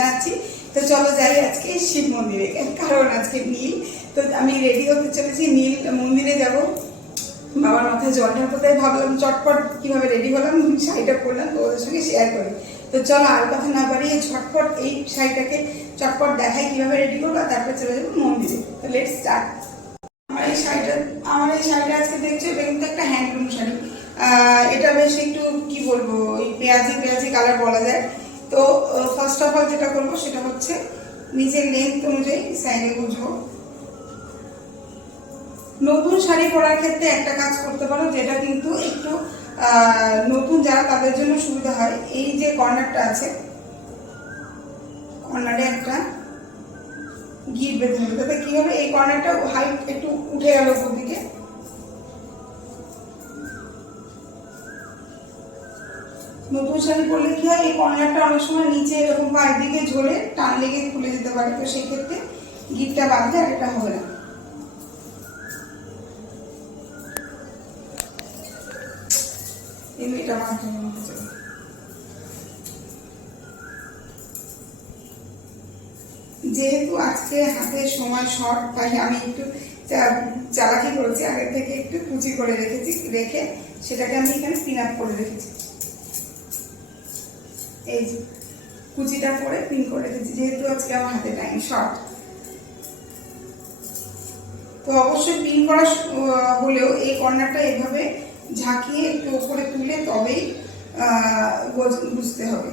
জানাচ্ছি। তো চলো যাই আজকে শিব মন্দিরে, কারণ আজকে নীল। তো আমি রেডি হতে চলেছি, নীল মন্দিরে যাব, বাবার মাথায় জল ঢালতে। তাই ভাবলাম চটপট কিভাবে রেডি হলাম, শাড়িটা পরলাম, তো ওদের সঙ্গে শেয়ার করি। তো চলো আর কথা না বাড়িয়ে ঝটপট এই শাড়িটাকে চটপট দেখাই কিভাবে রেডি করবো, আর তারপরে চলে যাবো মন্দিরে। তো লেটস স্টার্ট। আমার এই শাড়িটা আজকে দেখছো, এটা কিন্তু একটা হ্যান্ডলুম শাড়ি। এটা বেশ একটু কি বলবো, ওই পেঁয়াজি পেঁয়াজি কালার বলা যায়। তো ফার্স্ট অফ অল যেটা করবো সেটা হচ্ছে নিজের লেন্থ অনুযায়ী সাইডে বুঝবো। নতুন শাড়ি পরার ক্ষেত্রে একটা কাজ করতে পারো, যেটা কিন্তু একটু নতুন যারা তাদের জন্য সুবিধা হয়। এই যে কর্নারটা আছে, কর্নারে একটা গিট বেঁধে নেবে, তাতে কি হবে, এই কর্নারটা হাইট একটু উঠে গেল উপর দিকে। নতুন শাড়ি পরলে কি হয়, এই কর্নারটা অনেক সময় নিচে এরকম পায়ের দিকে ঝোলে টান লেগে খুলে যেতে পারে, তো সেক্ষেত্রে গিটটা বাঁধলে আর এটা হবে না। এটা যেহেতু আজকে হাতে সময় শর্ট, তাই আমি একটু চালাকি করেছি, আগে থেকে একটু কুচি করে রেখে সেটাকে আমি এখানে পিন আপ করে রেখেছি। এই যে কুচিটা করে পিন করে রেখেছি, যেহেতু আজকে আমার হাতে টাইম শর্ট। তো অবশ্যই পিন করা হলেও এই কর্নারটা এভাবে ঝাঁকিয়ে একটু উপরে তুলে তবেই বুঝতে হবে।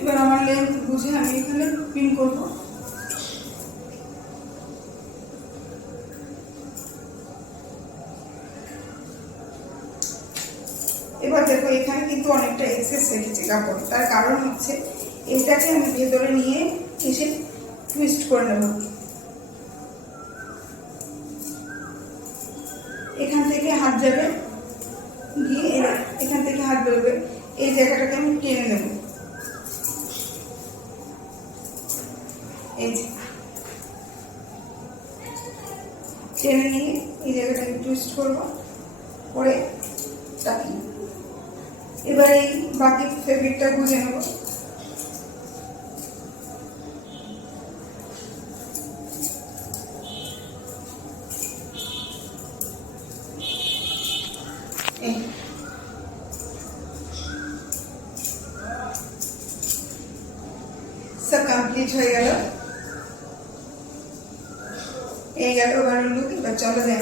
এবার আমার লেন্থ বুঝে আমি এখানে পিন করব। এবার দেখো এখানে কিন্তু অনেকটা এক্সেস রেখেছি কাপড়, তার কারণ হচ্ছে এটাকে আমি ভেতরে নিয়ে এসে টুইস্ট করে নেব। এখান থেকে হাত যাবে, গিয়ে এখান থেকে হাত বেরোবে, এই জায়গাটাকে আমি টেনে নেব। এই যে টেনে নিয়ে এই জায়গাটাকে টুইস্ট করবো, করে টাকি। এবার এই বাকি ফেব্রিকটা গুঁজে নেব। সব কমপ্লিট হয়ে গেল, এই গেল ওভারঅল লুক। এবার চলো যাই